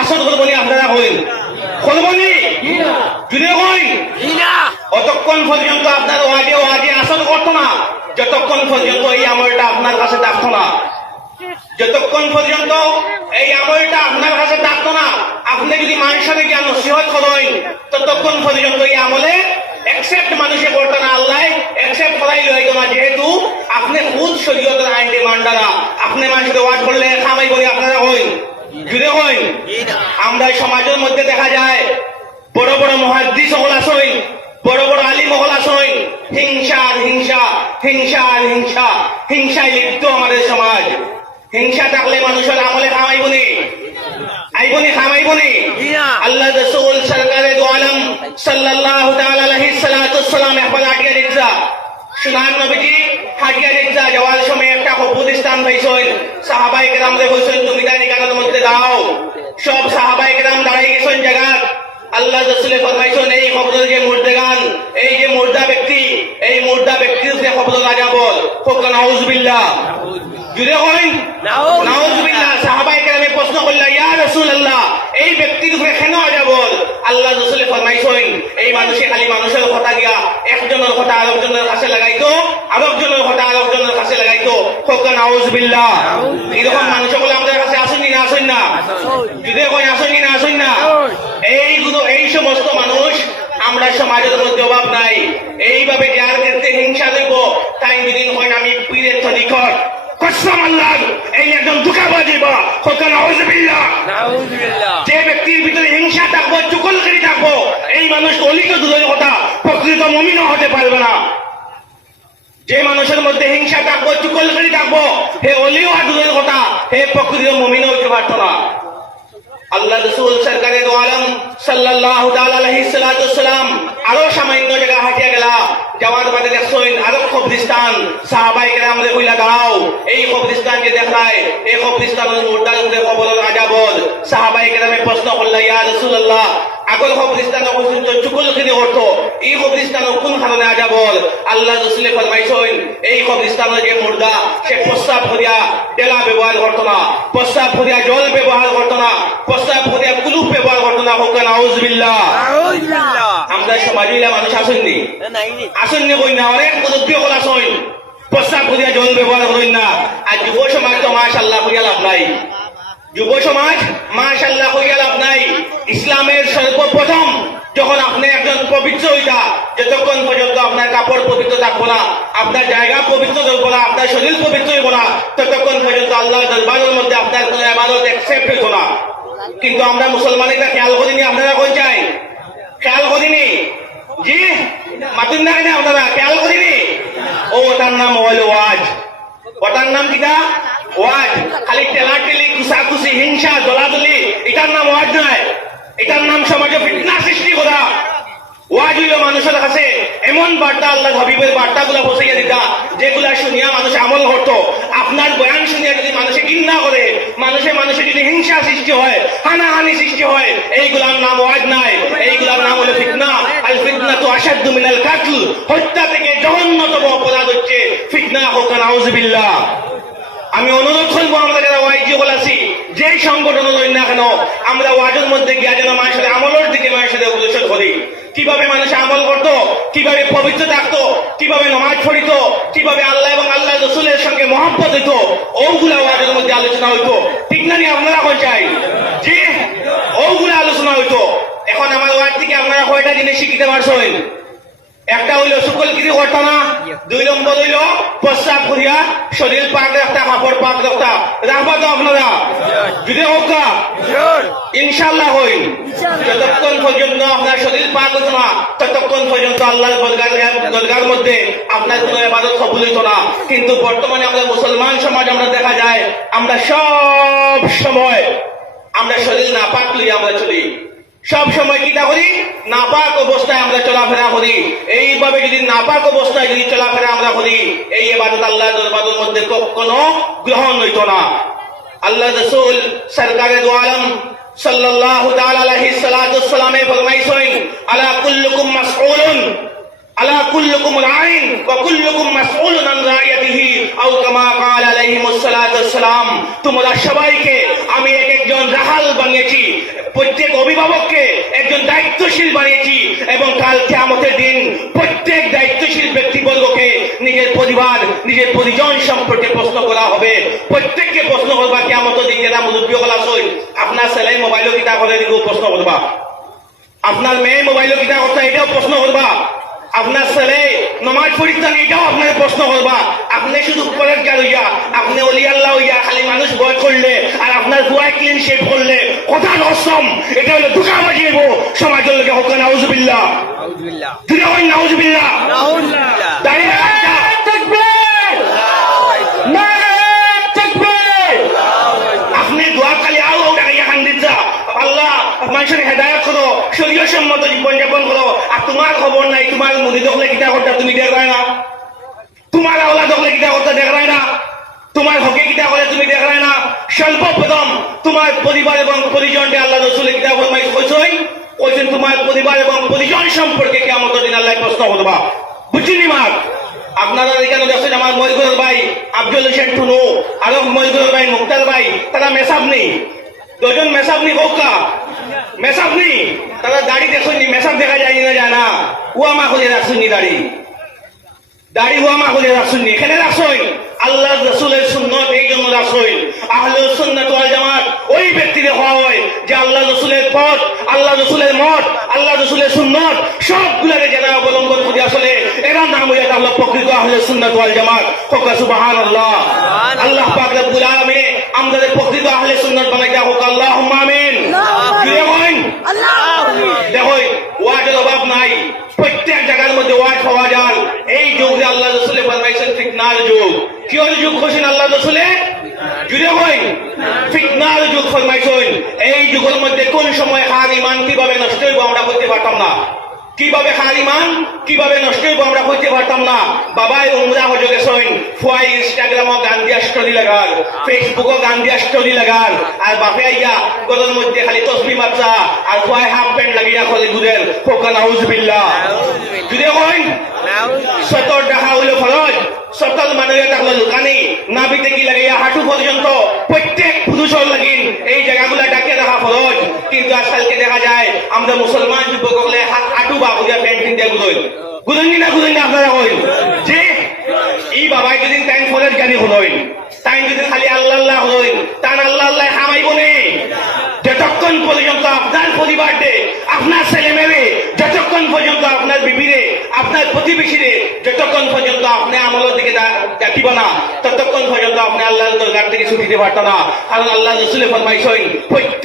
আসর করবনি আপনারা হইন করবনি যদি হইন অতক্ষণ পর্যন্ত আপনার ওয়াজে আসর করতো না যতক্ষণ পর্যন্ত এই আমলটা আপনার কাছে থাকতো না যতক্ষণ পর্যন্ত এই আমলটা আপনার কাছে থাকতো না আপনি যদি মানুষের জ্ঞান নসিহত করেন ততক্ষণ পর্যন্ত এই আমলে একসেপ্ট মানুষে করতো না আল্লাহ একসেপ্ট করাই লইতো না যেহেতু আপনি খুদ শরীয়তের আইন ডিমান্ডারা আপনি মানুষকে ওয়াজ করলে খামাই করে আপনারা হইন জুড়ে হইন আমরা সমাজের মধ্যে দেখা যায় বড় বড় মুহাদ্দিস সকল আসইন বড় বড় আলিম সকল আসইন হিংসা হিংসা হিংসা হিংসা হিংসায় লিপ্ত আমাদের সমাজ হিংসা থাকলে মানুষের আমলে খামাইবনি আইবনি খামাইবনি আল্লাহ রাসূল সরকারে দু আলম সাল্লাল্লাহু তাআলা আলাইহি সাল্লাতু ওয়াসসালাম একবার হাটিয়া দেখছা সুনান নবীজি হাটিয়া দেখছা যাওয়ার সময় একটা কবরস্থান পাইছেন সাহাবায়ে কেরামরে কইছেন তুমি দানি কানের মধ্যে দাও সব সাহাবায়ে কেরাম দাঁড়াই গেছেন জায়গা আল্লাহ রাসূল ফরমাইছেন এই কবরের যে মুর্দাগান এই যে মুর্দা ব্যক্তি এই মুর্দা ব্যক্তির যে কবর আযাব হোক নাউযুবিল্লাহ জুড়ে হইন নাউযুবিল্লাহ সাহাবায়ে কেরামে প্রশ্ন করল ইয়া রাসূলুল্লাহ এই ব্যক্তির উপরে কেন আযাব আল্লাহ রাসূল ফরমাইছেন এই মানুষে খালি মানুষের কথা দিয়া একজনের কথা আরেকজনের কাছে লাগাইতো আরেকজনের কথা আরেকজনের কাছে লাগাইতো হোক নাউযুবিল্লাহ এরকম মানুষগুলো আমাদের কাছে আসেনি না আসেন না জুড়ে কই আসেনি না আসেন না এই সমস্ত মানুষ আমরা সমাজের মধ্যে অভাব নাই এইভাবে যার ক্ষেত্রে হিংসা দেব তাই যদি হয় আমি পীরের তরিকত কসম আল্লাহ এই একজন দুঃখাবাজি বা হোক নাউযুবিল্লাহ যে ব্যক্তির ভিতরে হিংসা থাকবো চুগলখড়ি থাকবো এই মানুষ অলিকে দূরের কথা প্রকৃত মুমিনও হতে পারবে না যে মানুষের মধ্যে হিংসা থাকবো চুগলখড়ি থাকবো হে অলিও দূরের কথা হে প্রকৃত মুমিনও হতে পারতো না আল্লাহ রাসূল সরকারে দু আলম সাল্লাল্লাহু তাআলা আলাইহি সাল্লাতু ওয়াসসালাম আরো সামান্য জায়গা হাঁটিয়া গেলা যাওয়ার বাদে দেখছেন আরো কবরস্থান সাহাবায়ে কেরামরে কইলা দাও এই কবরস্থান যে দেখায় এই কবরস্থানের মুর্দার উপরে কবরের আযাব সাহাবায়ে কেরামে প্রশ্ন করল ইয়া রাসূলুল্লাহ আগল কবরস্থানে কইছেন তো চুগলখড়ি করতো এই কবরস্থানে কোন কারণে আযাব আল্লাহ রাসূল ফরমাইছেন এই কবরস্থানের যে মুর্দা সে প্রস্রাব করিয়া ডেলা ব্যবহার করতো না প্রস্রাব করিয়া জল ব্যবহার করতো না প্রস্রাব করিয়া কুলুপ ব্যবহার করতো না হোক নাউযুবিল্লাহ আমরা সমাজে মানুষ আসেননি আসেননি কই না অনেক মুরব্বী হল আসেন প্রস্রাব করিয়া জল ব্যবহার করেন না আর যুব সমাজ তো মাশাআল্লাহ করিয়া লাভ নাই যুব সমাজ মাশাআল্লাহ করিয়া লাভ নাই ইসলামের সর্বপ্রথম যখন আপনি একজন পবিত্র হইতা যতক্ষণ পর্যন্ত আপনার কাপড় পবিত্র থাকবো না আপনার জায়গা পবিত্র থাকবো না আপনার শরীর পবিত্র হইব না ততক্ষণ পর্যন্ত আল্লাহ দরবারের মধ্যে আপনার কোন ইবাদত অ্যাকসেপ্ট হইব না কিন্তু আমরা মুসলমানেরা খেয়াল করিনি আপনারা কোন চাই খেয়াল করিনি জি মাতুন না কেন আপনারা খেয়াল করিনি ও ওটার নাম হলো ওয়াজ ওটার নাম কিটা ওয়াজ খালি টেলাটেলি কুসাকুসি হিংসা দলাদলি এটার নাম ওয়াজ নয় এটার নাম সমাজে ফিতনা সৃষ্টি করা ওয়াজ হইল মানুষের কাছে এমন বার্তা আল্লাহ হাবিবের বার্তাগুলো পৌঁছাইয়া দিতা যেগুলা শুনিয়া মানুষ আমল করতো আপনার বয়ান শুনিয়া যদি মানুষে ঘৃণা করে মানুষে যদি হিংসা সৃষ্টি হয় হানাহানি সৃষ্টি হয় এইগুলার নাম ওয়াজ নাই এইগুলার নাম হলো ফিতনা আল ফিতনাতু আশাদ্দু মিনাল কাতল হত্যা থেকে জঘন্যতম অপরাধ হচ্ছে ফিতনা হোক নাউযুবিল্লাহ আমি অনুরোধ করবো আমরা যারা ওয়াইজি হল আছি যেই সংগঠন লই না কেন আমরা ওয়াজের মধ্যে গিয়া যেন মানুষের আমলের দিকে মানুষের অগ্রসর করি কিভাবে মানুষ আমল করতো কিভাবে পবিত্র থাকতো কিভাবে নামাজ পড়িত কিভাবে আল্লাহ এবং আল্লাহ রাসূলের সঙ্গে মহব্বত হইতো ওগুলা ওয়াজের মধ্যে আলোচনা হইতো ঠিক না আপনারা কোন চাই জি ওগুলা আলোচনা হইতো এখন আমার ওয়াজ থেকে আপনারা কয়টা জিনিস শিখিতে পারছেন একটা হইল শুকলগিরি করতো না দুই নম্বর হইল প্রস্রাব করিয়া শরীর পাক রাখতা কাপড় পাক রাখতা রাখবা তো আপনারা যদি হোক ইনশাআল্লাহ হইল যতক্ষণ পর্যন্ত আপনার শরীর পাক হতো না ততক্ষণ পর্যন্ত আল্লাহর দরগার মধ্যে আপনার কোনো ইবাদত কবুল হইতো না কিন্তু বর্তমানে আমরা মুসলমান সমাজ আমরা দেখা যায় আমরা সব সময় আমরা শরীর নাপাক লইয়া আমরা চলি সব সময় কিটা করি নাপাক অবস্থায় আমরা চলাফেরা করি এইভাবে যদি নাপাক অবস্থায় যদি চলাফেরা আমরা করি এই ইবাদত আল্লাহর দরবারের মধ্যে কখনো গ্রহণ হইত না আল্লাহ রাসূল সরকারে দু আলম সাল্লাল্লাহু তাআলা আলাইহি সাল্লাতু ওয়াসসালামে ফরমাইছেন আলা কুল্লুকুম মাসউলুন আলা কুল্লুকুম রাইন ওয়া কুল্লুকুম মাসউলুন আন রাইয়াতিহি আও কামা ক্বালা আলাইহিমুস সালাতু ওয়াসসালাম। তোমরা সবাইকে আমি একজন রাহাল বানিয়েছি, প্রত্যেক অভিভাবককে একজন দায়িত্বশীল বানিয়েছি, এবং কাল কিয়ামতের দিন প্রত্যেক দায়িত্বশীল ব্যক্তিবর্গকে নিজের পরিবার, নিজের পরিজন সম্পর্কে প্রশ্ন করা হবে। প্রত্যেককে প্রশ্ন করবা কিয়ামতের দিন, যারা মুরব্বী হল আসই, আপনার ছেলে মোবাইলও কিতা করে দিকেও প্রশ্ন করবা, আপনার মেয়ে মোবাইলও কিতা করতে এটাও প্রশ্ন করবা, আপনার ছেলে নমাজ পড়িতেন এটাও আপনার প্রশ্ন করবা। আপনি শুধু পরেরকার হইয়া, আপনি অলি আল্লাহ হইয়া খালি মানুষ ভয় করলে আর আপনার বুয়াই ক্লিন শেপ করলে কথা রসম, এটা হলো দুঃখা বাজিয়ে সমাজের লোকে হোক নাউজুবিল্লাহ, দুটা হয় নাউজুবিল্লাহ। দাঁড়িয়ে আপনি দোয়া খালি আও ডাকাইয়া খান দিচ্ছা, আল্লাহ মানুষের হেদায়ত করো, শরীয় সম্মত জীবনযাপন করো। আর তোমার খবর নাই, তোমার মুদি দখলে কিতা করতে তুমি দেখায় না, তোমার আওলা দখলে কিতা করতে দেখায় না, তোমার হকে কিতা করে তুমি দেখায় না। সর্বপ্রথম তোমার পরিবার এবং পরিজনকে আল্লাহ রসুলের কিতা কইছেন, তোমার পরিবার এবং পরিজন সম্পর্কে কিয়ামতের দিন আল্লাহ প্রশ্ন করবা। বুঝলি মার আপনারা এখানে দেখছেন আমার মহিদুর ভাই আব্দুল হোসেন টুনু, আরো মহিদুর ভাই মুক্তার ভাই, তারা মেসাব নেই, দুজন মেসাব নি হোকা মেসাব নেই, তারা দাড়ি দেখুন মেসাব দেখা যায়নি না, যায় না, ও আমা খুলে রাখছেন দাড়ি, দাড়ি ও আমা খুলে রাখছেন, এখানে রাখছেন আল্লাহ রসুলের সুন্নত, এই জন্য রাখছেন। আহলে সুন্নাত ওয়াল জামাত ওই ব্যক্তিদের হওয়া হয় যে আল্লাহ রসুলের পথ, আল্লাহ রসুলের মত, আল্লাহ রসুলের সুন্নত সবগুলোকে যারা অবলম্বন করে আসলে এরা নাম হয়ে আল্লাহ প্রকৃত আহলে সুন্নাত ওয়াল জামাত। সুবহানাল্লাহ। আল্লাহ পাক রব্বুল আলামিন আমাদের প্রকৃত আহলে সুন্নাত বানাই দাও, আল্লাহুম্মা আমিন। দেখো ওয়াজের অভাব নাই, প্রত্যেক জায়গার মধ্যে ওয়াজ পাওয়া যায়। এই যুগে আল্লাহ রসুলে ফরমাইছেন ফিতনার যুগ। কি যুগ বলছেন আল্লাহ রসুলে? জুড়ে হই ফিতনার যুগ ফরমাইছেন। এই যুগের মধ্যে কোন সময় হার ইমান কিভাবে নষ্ট হইব আমরা করতে পারতাম না, কিভাবে হার ইমান কিভাবে নষ্ট হইব আমরা করতে পারতাম না। বাবাই উমরা হয়ে গেছেন, ফুয়াই ইনস্টাগ্রামও গান দিয়া স্টোরি লাগার, ফেসবুকও গান দিয়া স্টোরি লাগার, আর বাপে আইয়া গরুর মধ্যে খালি তসবি মারছা, আর ফুয়াই হাফ প্যান্ট লাগিয়া করে ঘুরেন, ফোকা নাউজুবিল্লাহ। যদি কইন সতর দেখা হইল ফরজ, সতর মানুষের থাকলো লুকানি, নাবিতে কি লাগিয়া হাঁটু পর্যন্ত প্রত্যেক পুরুষের লাগিন এই জায়গাগুলা ডাকিয়ে রাখা ফরজ। কিন্তু আজকালকে দেখা যায় আমরা মুসলমান যুবক হলে হাঁটু বা বুঝা প্যান্ট কিনতে গুদনি না আপনারা কইন যে এই বাবাই যদি টাইম ফলের জ্ঞানী হলেন, তাই যদি খালি আল্লাহ আল্লাহ হলেন, তার আল্লাহ আল্লাহ হামাইব নে। যতক্ষণ পর্যন্ত আপনার পরিবারে, আপনার ছেলে মেয়ে, যতক্ষণ পর্যন্ত আপনার বিবিরে, আপনার প্রতিবেশীরে, যতক্ষণ পর্যন্ত আপনি আমলের দিকে ডাকিব না, ততক্ষণ পর্যন্ত আপনি আল্লাহর দরবার থেকে ছুটিতে পারত না। কারণ আল্লাহ রসুলে ফরমাইছেন প্রত্যেক